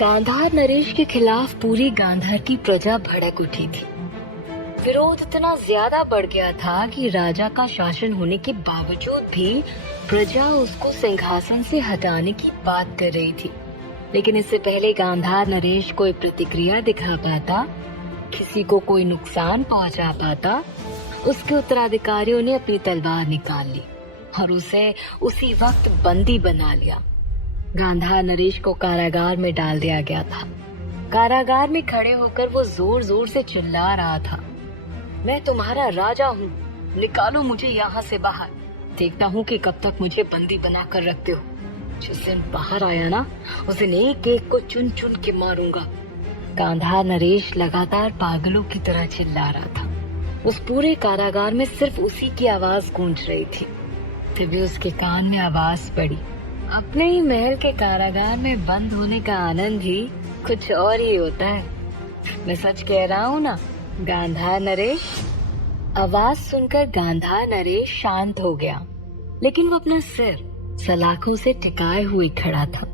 गांधार नरेश के खिलाफ पूरी गांधार की प्रजा भड़क उठी थी। विरोध इतना ज्यादा बढ़ गया था कि राजा का शासन होने के बावजूद भी प्रजा उसको सिंहासन से हटाने की बात कर रही थी। लेकिन इससे पहले गांधार नरेश कोई प्रतिक्रिया दिखा पाता, किसी को कोई नुकसान पहुंचा पाता, उसके उत्तराधिकारियों ने अपनी तलवार निकाल ली और उसे उसी वक्त बंदी बना लिया। गांधार नरेश को कारागार में डाल दिया गया था। कारागार में खड़े होकर वो जोर जोर से चिल्ला रहा था, मैं तुम्हारा राजा हूँ, निकालो मुझे यहाँ से बाहर। देखता हूँ कि कब तक मुझे बंदी बना कर रखते हो। जिस दिन बाहर आया ना, उस दिन एक एक को चुन चुन के मारूंगा। गांधार नरेश लगातार पागलों की तरह चिल्ला रहा था। उस पूरे कारागार में सिर्फ उसी की आवाज गूंज रही थी। तभी उसके कान में आवाज पड़ी, अपने ही महल के कारागार में बंद होने का आनंद ही कुछ और ही होता है। मैं सच कह रहा हूँ ना गांधार नरेश। आवाज सुनकर गांधार नरेश शांत हो गया, लेकिन वो अपना सिर सलाखों से टिकाए हुए खड़ा था।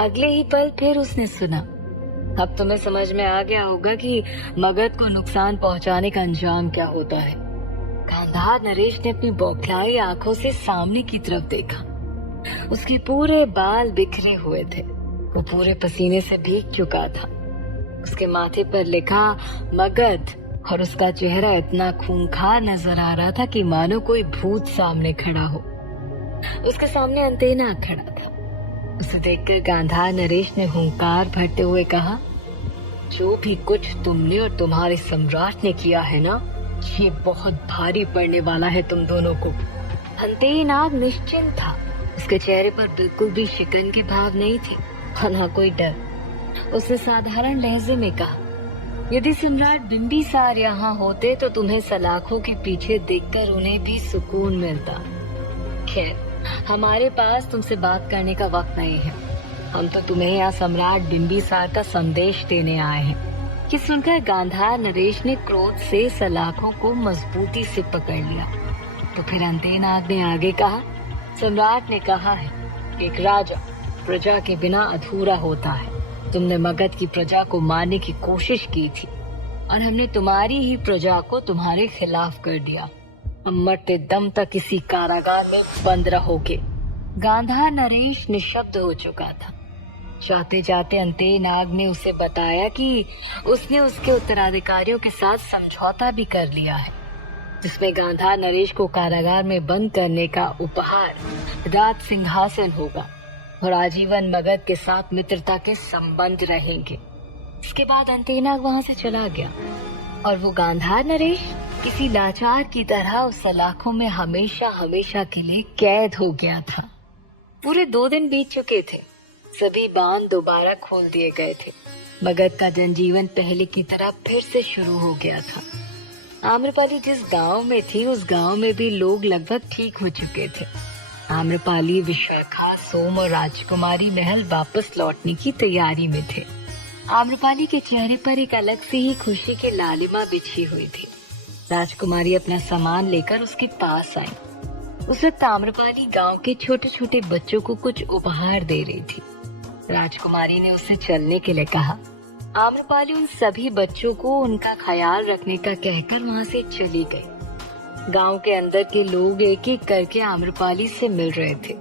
अगले ही पल फिर उसने सुना, अब तुम्हें समझ में आ गया होगा कि मगध को नुकसान पहुंचाने का अंजाम क्या होता है। गांधार नरेश ने अपनी बौखलाई आंखों से सामने की तरफ देखा। उसके पूरे बाल बिखरे हुए थे, वो पूरे पसीने से भीग चुका था। उसके माथे पर लिखा मगध और उसका चेहरा इतना खूंखार नजर आ रहा था कि मानो कोई भूत सामने खड़ा हो। उसके सामने अंतेनाग खड़ा था। उसे देखकर गांधार नरेश ने हुंकार भरते हुए कहा, जो भी कुछ तुमने और तुम्हारे सम्राट ने किया है ना, ये बहुत भारी पड़ने वाला है तुम दोनों को। अंतेनाग निश्चिंत था। उसके चेहरे पर बिल्कुल भी शिकन के भाव नहीं थे और न कोई डर। उसने साधारण लहजे में कहा, यदि सम्राट बिंबिसार यहाँ होते तो तुम्हें सलाखों के पीछे देखकर उन्हें भी सुकून मिलता। खैर, हमारे पास तुमसे बात करने का वक्त नहीं है। हम तो तुम्हें यहाँ सम्राट बिंबिसार का संदेश देने आए हैं। कि सुनकर गांधार नरेश ने क्रोध से सलाखों को मजबूती से पकड़ लिया। तो फिर अंतेनाग ने आगे कहा, सम्राट ने कहा है कि एक राजा प्रजा के बिना अधूरा होता है। तुमने मगध की प्रजा को मारने की कोशिश की थी और हमने तुम्हारी ही प्रजा को तुम्हारे खिलाफ कर दिया। हम मरते दम तक इसी कारागार में बंद रहोगे। गांधार नरेश निशब्द हो चुका था। जाते जाते अंतेनाग ने उसे बताया कि उसने उसके उत्तराधिकारियों के साथ समझौता भी कर लिया है, जिसमें गांधार नरेश को कारागार में बंद करने का उपहार राज सिंहासन होगा और आजीवन मगध के साथ मित्रता के संबंध रहेंगे। इसके बाद अंतेनाग वहां से चला गया और वो गांधार नरेश किसी लाचार की तरह उस सलाखों में हमेशा हमेशा के लिए कैद हो गया था। पूरे 2 दिन बीत चुके थे। सभी बांध दोबारा खोल दिए गए थे। मगध का जनजीवन पहले की तरह फिर से शुरू हो गया था। आम्रपाली जिस गांव में थी, उस गांव में भी लोग लगभग ठीक हो चुके थे। आम्रपाली, विशाखा, सोम और राजकुमारी महल वापस लौटने की तैयारी में थे। आम्रपाली के चेहरे पर एक अलग सी ही खुशी की लालिमा बिछी हुई थी। राजकुमारी अपना सामान लेकर उसके पास आई। उस वक्त आम्रपाली गांव के छोटे छोटे बच्चों को कुछ उपहार दे रही थी। राजकुमारी ने उससे चलने के लिए कहा। आम्रपाली उन सभी बच्चों को उनका ख्याल रखने का कहकर वहाँ से चली गई। गांव के अंदर के लोग एक एक करके आम्रपाली से मिल रहे थे।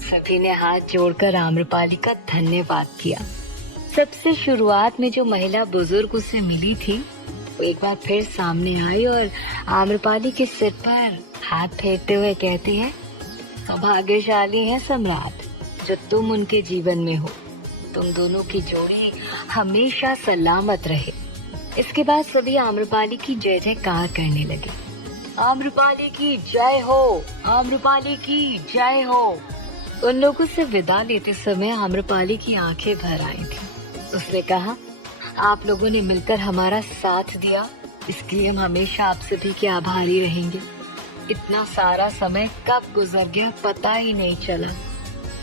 सभी ने हाथ जोड़कर आम्रपाली का धन्यवाद किया। सबसे शुरुआत में जो महिला बुजुर्ग उससे मिली थी, वो एक बार फिर सामने आई और आम्रपाली के सिर पर हाथ फेरते हुए कहती है, सौभाग्यशाली है सम्राट जो तुम उनके जीवन में हो। तुम दोनों की जोड़ी हमेशा सलामत रहे। इसके बाद सभी आम्रपाली की जय जयकार करने लगे। आम्रपाली की जय हो, आम्रपाली की जय हो। उन लोगों से विदा लेते समय आम्रपाली की आंखें भर आई थी। उसने कहा, आप लोगों ने मिलकर हमारा साथ दिया, इसलिए हम हमेशा आप सभी के आभारी रहेंगे। इतना सारा समय कब गुजर गया पता ही नहीं चला।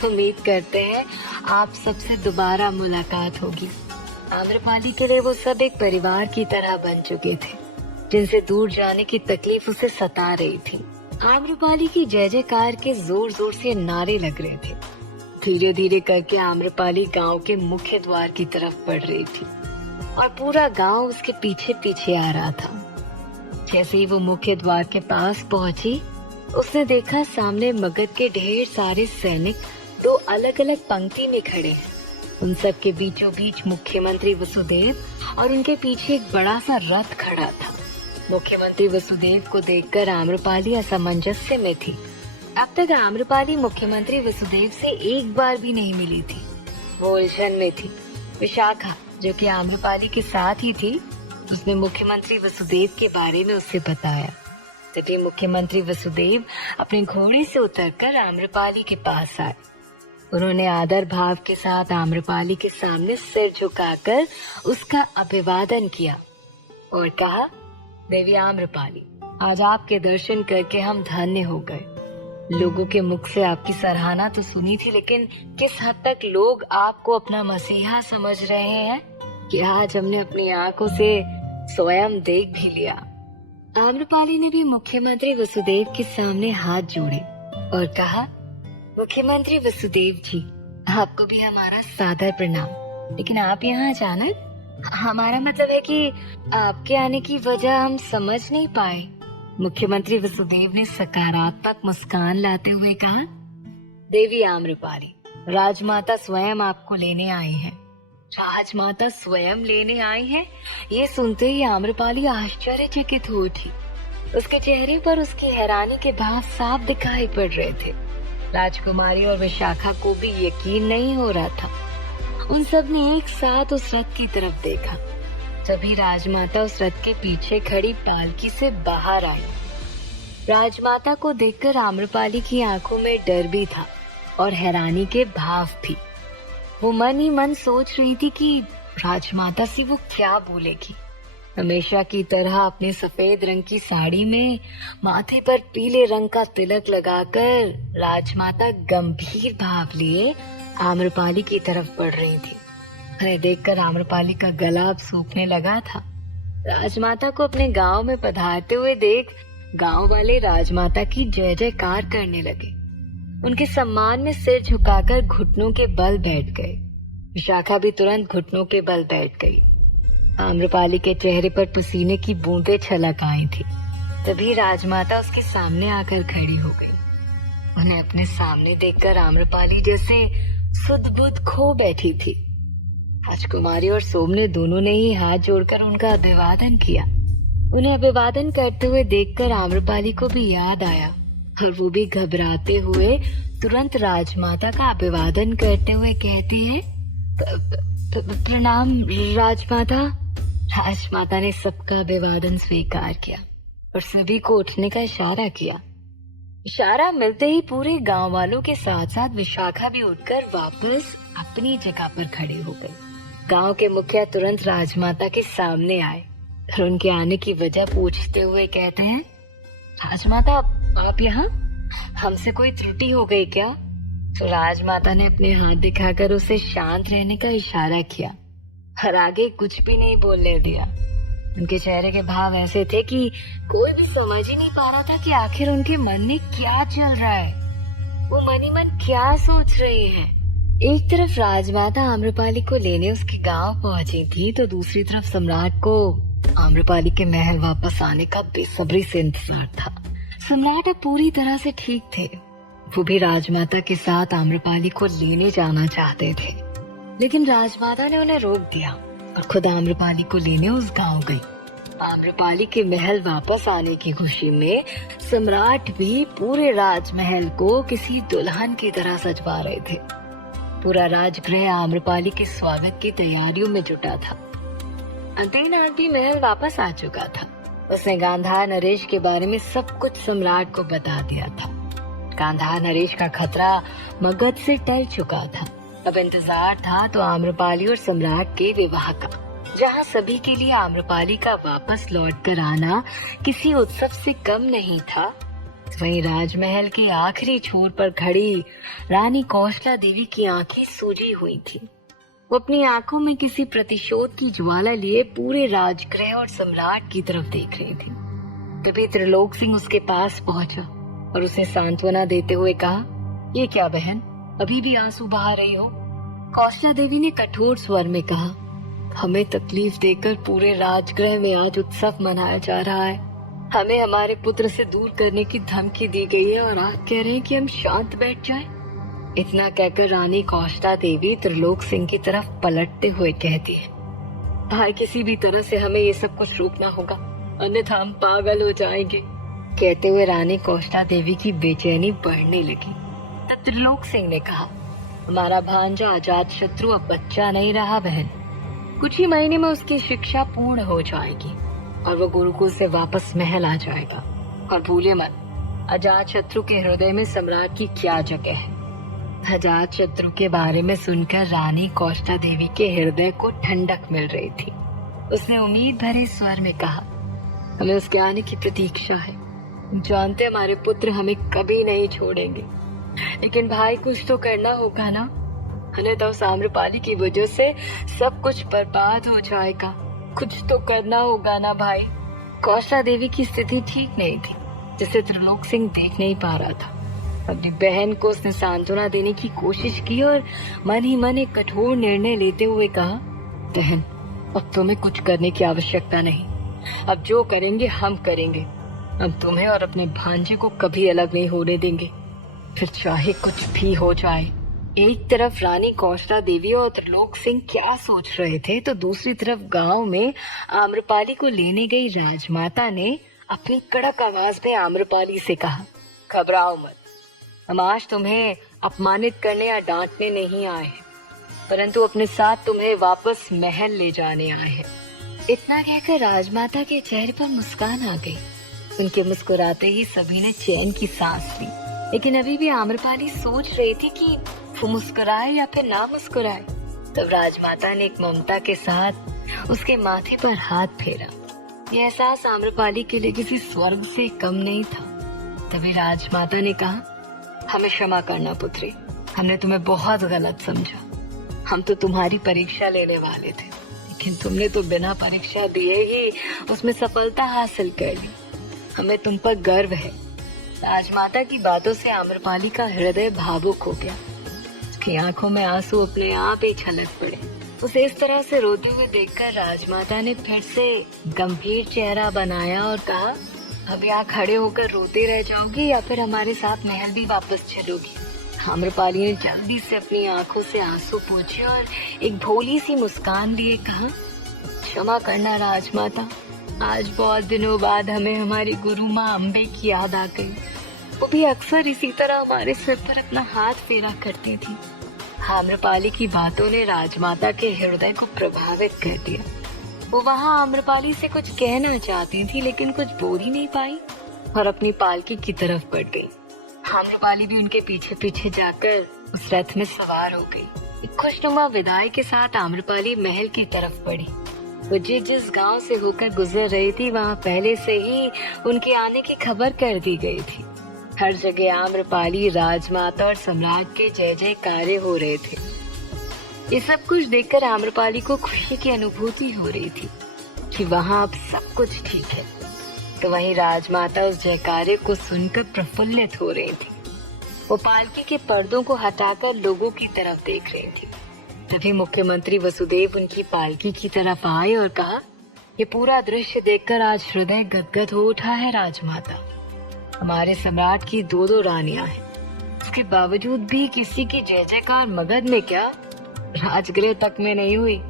उम्मीद करते हैं आप सबसे दोबारा मुलाकात होगी। आम्रपाली के लिए वो सब एक परिवार की तरह बन चुके थे, जिनसे दूर जाने की तकलीफ उसे सता रही थी। आम्रपाली की जय जयकार के जोर जोर से नारे लग रहे थे। धीरे धीरे करके आम्रपाली गांव के मुख्य द्वार की तरफ बढ़ रही थी और पूरा गांव उसके पीछे पीछे आ रहा था। जैसे ही वो मुख्य द्वार के पास पहुंची, उसने देखा सामने मगध के ढेर सारे सैनिक दो अलग अलग पंक्ति में खड़े हैं। उन सब के बीचों बीच मुख्यमंत्री वसुदेव और उनके पीछे एक बड़ा सा रथ खड़ा था। मुख्यमंत्री वसुदेव को देखकर आम्रपाली असमंजस्य में थी। अब तक आम्रपाली मुख्यमंत्री वसुदेव से एक बार भी नहीं मिली थी। वो उलझन में थी। विशाखा, जो कि आम्रपाली के साथ ही थी, उसने मुख्यमंत्री वसुदेव के बारे में उससे बताया। तभी मुख्यमंत्री वसुदेव अपने घोड़े से उतरकर आम्रपाली के पास आए। उन्होंने आदर भाव के साथ आम्रपाली के सामने सिर झुकाकर उसका अभिवादन किया और कहा, देवी आम्रपाली, आज आपके दर्शन करके हम धन्य हो गए। लोगों के मुख से आपकी सराहना तो सुनी थी, लेकिन किस हद तक लोग आपको अपना मसीहा समझ रहे हैं कि आज हमने अपनी आंखों से स्वयं देख भी लिया। आम्रपाली ने भी मुख्यमंत्री वसुदेव के सामने हाथ जोड़े और कहा, मुख्यमंत्री वसुदेव जी, आपको भी हमारा सादर प्रणाम। लेकिन आप यहाँ अचानक? हमारा मतलब है कि आपके आने की वजह हम समझ नहीं पाए। मुख्यमंत्री वसुदेव ने सकारात्मक मुस्कान लाते हुए कहा, देवी आम्रपाली, राजमाता स्वयं आपको लेने आई हैं। राजमाता स्वयं लेने आई हैं? ये सुनते ही आम्रपाली आश्चर्यचकित हुई थी। उसके चेहरे पर उसकी हैरानी के भाव साफ दिखाई पड़ रहे थे। राजकुमारी और विशाखा को भी यकीन नहीं हो रहा था। उन सब ने एक साथ उस रथ की तरफ देखा। तभी राजमाता उस रथ के पीछे खड़ी पालकी से बाहर आई। राजमाता को देखकर आम्रपाली की आंखों में डर भी था और हैरानी के भाव भी। वो मन ही मन सोच रही थी कि राजमाता से वो क्या बोलेगी। हमेशा की तरह अपने सफेद रंग की साड़ी में माथे पर पीले रंग का तिलक लगाकर राजमाता गंभीर भाव लिए आम्रपाली की तरफ बढ़ रही थी। उन्हें देखकर आम्रपाली का गला अब सूखने लगा था। राजमाता को अपने गांव में पधारते हुए देख गांव वाले राजमाता की जय जयकार करने लगे। उनके सम्मान में सिर झुकाकर घुटनों के बल बैठ गए। विशाखा भी तुरंत घुटनों के बल बैठ गई। आम्रपाली के चेहरे पर पसीने की बूंदें छलक आई थी। तभी राजमाता उसके सामने आकर खड़ी हो गई। उन्हें अपने सामने देखकर आम्रपाली जैसे सुध बुध खो बैठी थी। राजकुमारी और सोमने दोनों ने ही हाथ जोड़कर उनका अभिवादन किया। उन्हें अभिवादन करते हुए देखकर आम्रपाली को भी याद आया और वो भी घबराते हुए तुरंत राजमाता का अभिवादन करते हुए कहती है, प्रणाम राजमाता। राजमाता ने सबका अभिवादन स्वीकार किया और सभी को उठने का इशारा किया। इशारा मिलते ही पूरे गांव वालों के साथ साथ विशाखा भी उठकर वापस अपनी जगह पर खड़ी हो गई। गांव के मुखिया तुरंत राजमाता के सामने आए और उनके आने की वजह पूछते हुए कहते हैं, राजमाता आप यहाँ? हमसे कोई त्रुटि हो गई क्या? तो राजमाता ने अपने हाथ दिखाकर उसे शांत रहने का इशारा किया और आगे कुछ भी नहीं बोलने दिया। उनके चेहरे के भाव ऐसे थे कि कोई भी समझ ही नहीं पा रहा था कि आखिर उनके मन में क्या चल रहा है। वो मन ही मन क्या सोच रहे हैं। एक तरफ राजमाता आम्रपाली को लेने उसके गांव पहुंची थी, तो दूसरी तरफ सम्राट को आम्रपाली के महल वापस आने का बेसब्री से इंतजार था। सम्राट अब पूरी तरह से ठीक थे। वो भी राजमाता के साथ आम्रपाली को लेने जाना चाहते थे, लेकिन राजमाता ने उन्हें रोक दिया और खुद आम्रपाली को लेने उस गांव गई। आम्रपाली के महल वापस आने की खुशी में सम्राट भी पूरे राजमहल को किसी दुल्हन की तरह सजवा रहे थे। पूरा राजगृह आम्रपाली के स्वागत की तैयारियों में जुटा था। अदीना भी महल वापस आ चुका था। उसने गांधार नरेश के बारे में सब कुछ सम्राट को बता दिया था। गांधार नरेश का खतरा मगध से टल चुका था। अब इंतजार था तो आम्रपाली और सम्राट के विवाह का, जहाँ सभी के लिए आम्रपाली का वापस लौट कर आना किसी उत्सव से कम नहीं था। वहीं राजमहल की आखिरी छोर पर खड़ी रानी कौशला देवी की आंखें सूजी हुई थी। वो अपनी आंखों में किसी प्रतिशोध की ज्वाला लिए पूरे राजगृह और सम्राट की तरफ देख रही थी। तभी त्रिलोक सिंह उसके पास पहुंचा और उसे सांत्वना देते हुए कहा, ये क्या बहन, अभी भी आंसू बहा रही हो? कौशल्या देवी ने कठोर स्वर में कहा। हमें तकलीफ देकर पूरे राजगृह में आज उत्सव मनाया जा रहा है। हमें हमारे पुत्र से दूर करने की धमकी दी गई है और आज कह रहे हैं कि हम शांत बैठ जाएं। इतना कहकर रानी कौशल्या देवी त्रिलोक सिंह की तरफ पलटते हुए कहती है, भाई किसी भी तरह से हमें ये सब कुछ रोकना होगा, अन्यथा हम पागल हो जाएंगे। कहते हुए रानी कौशल्या देवी की बेचैनी बढ़ने लगी। तब त्रिलोक सिंह ने कहा, हमारा भांजा अजात शत्रु अब बच्चा नहीं रहा बहन। कुछ ही महीने में उसकी शिक्षा पूर्ण हो जाएगी और वो गुरुकुल से वापस महल आ जाएगा। और भूले मत, अजात शत्रु के हृदय में सम्राट की क्या जगह है। अजात शत्रु के बारे में सुनकर रानी कौशल्या देवी के हृदय को ठंडक मिल रही थी। उसने उम्मीद भरे स्वर में कहा, हमें उसके आने की प्रतीक्षा है। जानते हमारे पुत्र हमें कभी नहीं छोड़ेंगे, लेकिन भाई कुछ तो करना होगा ना, अन्यथा उस आम्रपाली की वजह से सब कुछ बर्बाद हो जाएगा। कुछ तो करना होगा ना भाई। कौशल्या देवी की स्थिति ठीक नहीं थी, जिसे त्रिलोक सिंह देख नहीं पा रहा था। अपनी बहन को उसने सांत्वना देने की कोशिश की और मन ही मन एक कठोर निर्णय लेते हुए कहा, बहन अब तुम्हें कुछ करने की आवश्यकता नहीं। अब जो करेंगे हम करेंगे। अब तुम्हें और अपने भांजे को कभी अलग नहीं होने देंगे, फिर चाहे कुछ भी हो जाए। एक तरफ रानी कौशल्या देवी और त्रिलोक सिंह क्या सोच रहे थे, तो दूसरी तरफ गांव में आम्रपाली को लेने गई राजमाता ने अपनी कड़क आवाज में आम्रपाली से कहा, घबराओ मत, हम आज तुम्हें अपमानित करने या डांटने नहीं आए हैं, परंतु अपने साथ तुम्हें वापस महल ले जाने आए हैं। इतना कहकर राजमाता के चेहरे पर मुस्कान आ गई। उनके मुस्कुराते ही सभी ने चैन की सांस ली, लेकिन अभी भी आम्रपाली सोच रही थी कि वो मुस्कुराए या फिर ना मुस्कुराए। तब राजमाता ने एक ममता के साथ उसके माथे पर हाथ फेरा। यह एहसास आम्रपाली के लिए किसी स्वर्ग से कम नहीं था। तभी राजमाता ने कहा, हमें क्षमा करना पुत्री, हमने तुम्हें बहुत गलत समझा। हम तो तुम्हारी परीक्षा लेने वाले थे, लेकिन तुमने तो बिना परीक्षा दिए ही उसमें सफलता हासिल कर ली। हमें तुम पर गर्व है। राजमाता की बातों से आम्रपाली का हृदय भावुक हो गया। उसकी आंखों में आंसू अपने आप ही छलक पड़े। उसे इस तरह से रोते हुए देखकर राजमाता ने फिर से गंभीर चेहरा बनाया और कहा, अब यहाँ खड़े होकर रोते रह जाओगी या फिर हमारे साथ महल भी वापस चलोगी? आम्रपाली ने जल्दी से अपनी आंखों से आंसू पोंछे और एक भोली सी मुस्कान दिए कहा, क्षमा करना राजमाता, आज बहुत दिनों बाद हमें हमारी गुरु माँ अम्बे की याद आ गई। वो भी अक्सर इसी तरह हमारे सिर पर अपना हाथ फेरा करती थी। आम्रपाली की बातों ने राजमाता के हृदय को प्रभावित कर दिया। वो वहाँ आम्रपाली से कुछ कहना चाहती थी, लेकिन कुछ बोल ही नहीं पाई और अपनी पालकी की तरफ बढ़ गई। आम्रपाली भी उनके पीछे पीछे जाकर उस रथ में सवार हो गई। खुशनुमा विदाई के साथ आम्रपाली महल की तरफ बढ़ी। वो जिस गांव से होकर गुजर रही थी, वहाँ पहले से ही उनके आने की खबर कर दी गई थी। हर जगह आम्रपाली, राजमाता और सम्राट के जय जयकारे हो रहे थे। ये सब कुछ देखकर आम्रपाली को खुशी की अनुभूति हो रही थी कि वहाँ अब सब कुछ ठीक है। तो वहीं राजमाता उस जयकारे को सुनकर प्रफुल्लित हो रही थी। वो पालकी के पर्दों को हटाकर लोगों की तरफ देख रही थी। तभी मुख्यमंत्री वसुदेव उनकी पालकी की तरफ आए और कहा, ये पूरा दृश्य देखकर आज हृदय गदगद हो उठा है राजमाता। हमारे सम्राट की दो रानियां हैं, उसके बावजूद भी किसी की जय जयकार मगध में क्या, राजगृह तक में नहीं हुई।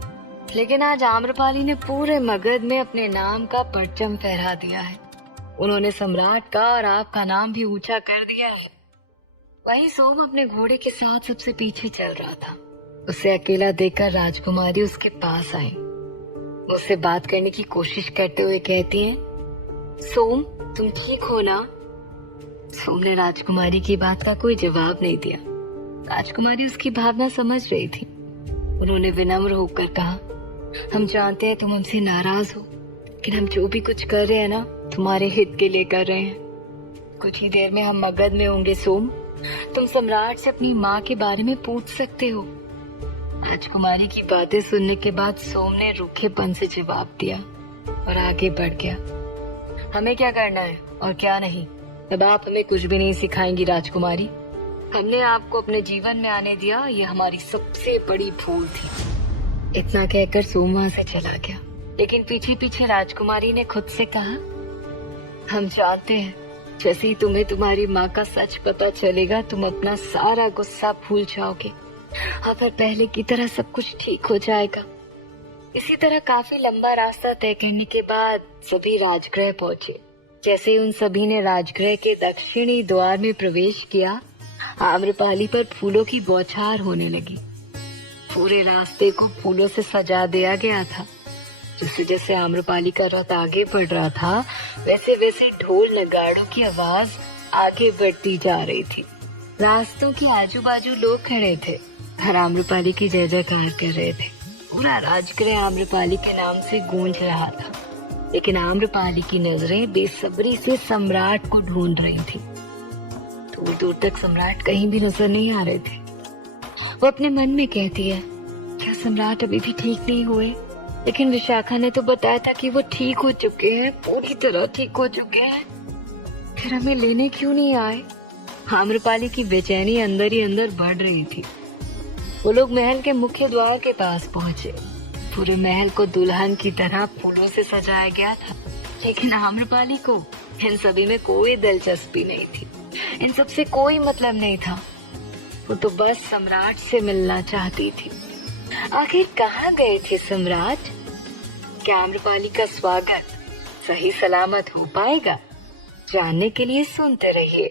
लेकिन आज आम्रपाली ने पूरे मगध में अपने नाम का परचम फहरा दिया है। उन्होंने सम्राट का और आपका नाम भी ऊंचा कर दिया है। वहीं सोम अपने घोड़े के साथ सबसे पीछे चल रहा था। उसे अकेला देखकर राजकुमारी उसके पास आई। वो उससे बात करने की कोशिश करते हुए कहती है, सोम तुम ठीक हो ना? सोम ने राजकुमारी की बात का कोई जवाब नहीं दिया। राजकुमारी उसकी भावना समझ रही थी। उन्होंने विनम्र होकर कहा, हम जानते हैं तुम हमसे नाराज हो, लेकिन हम जो भी कुछ कर रहे हैं ना, तुम्हारे हित के लिए कर रहे हैं। कुछ ही देर में हम मगध में होंगे सोम। तुम सम्राट से अपनी माँ के बारे में पूछ सकते हो। राजकुमारी की बातें सुनने के बाद सोम ने रूखेपन से जवाब दिया और आगे बढ़ गया। हमें क्या करना है और क्या नहीं, अब आप हमें कुछ भी नहीं सिखाएंगी राजकुमारी। हमने आपको अपने जीवन में आने दिया, ये हमारी सबसे बड़ी भूल थी। इतना कहकर सोम वहां से चला गया, लेकिन पीछे पीछे राजकुमारी ने खुद से कहा, हम जानते हैं जैसे ही तुम्हें तुम्हारी माँ का सच पता चलेगा तुम अपना सारा गुस्सा भूल जाओगे और फिर पहले की तरह सब कुछ ठीक हो जाएगा। इसी तरह काफी लंबा रास्ता तय करने के बाद सभी राजगृह पहुंचे। जैसे ही उन सभी ने राजगृह के दक्षिणी द्वार में प्रवेश किया, आम्रपाली पर फूलों की बौछार होने लगी। पूरे रास्ते को फूलों से सजा दिया गया था। जैसे जैसे आम्रपाली का रथ आगे बढ़ रहा था, वैसे वैसे ढोल नगाड़ों की आवाज आगे बढ़ती जा रही थी। रास्तों के आजू बाजू लोग खड़े थे और आम्रपाली की जय जयकार कर रहे थे। पूरा राजगृह आम्रपाली के नाम से गूंज रहा था, लेकिन आम्रपाली की नजरें बेसब्री से सम्राट को ढूंढ रही थी। दूर दूर तक सम्राट कहीं भी नजर नहीं आ रहे थे। वो अपने मन में कहती है, क्या सम्राट अभी भी ठीक नहीं हुए? लेकिन विशाखा ने तो बताया था कि वो ठीक हो चुके हैं, पूरी तरह ठीक हो चुके हैं। फिर हमें लेने क्यों नहीं आए? आम्रपाली की बेचैनी अंदर ही अंदर बढ़ रही थी। वो लोग महल के मुख्य द्वार के पास पहुंचे। पूरे महल को दुल्हन की तरह फूलों से सजाया गया था, लेकिन आम्रपाली को इन सभी में कोई दिलचस्पी नहीं थी। इन सबसे कोई मतलब नहीं था। वो तो बस सम्राट से मिलना चाहती थी। आखिर कहाँ गए थे सम्राट? क्या आम्रपाली का स्वागत सही सलामत हो पाएगा? जानने के लिए सुनते रहिए।